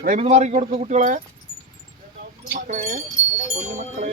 ഫ്രെയിമിൽ മാറി കൊടുത്തു കുട്ടികളെ. മക്കളെ കുഞ്ഞു മക്കളെ.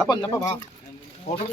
അപ്പം നമ്മ വാ. ഫോട്ടോ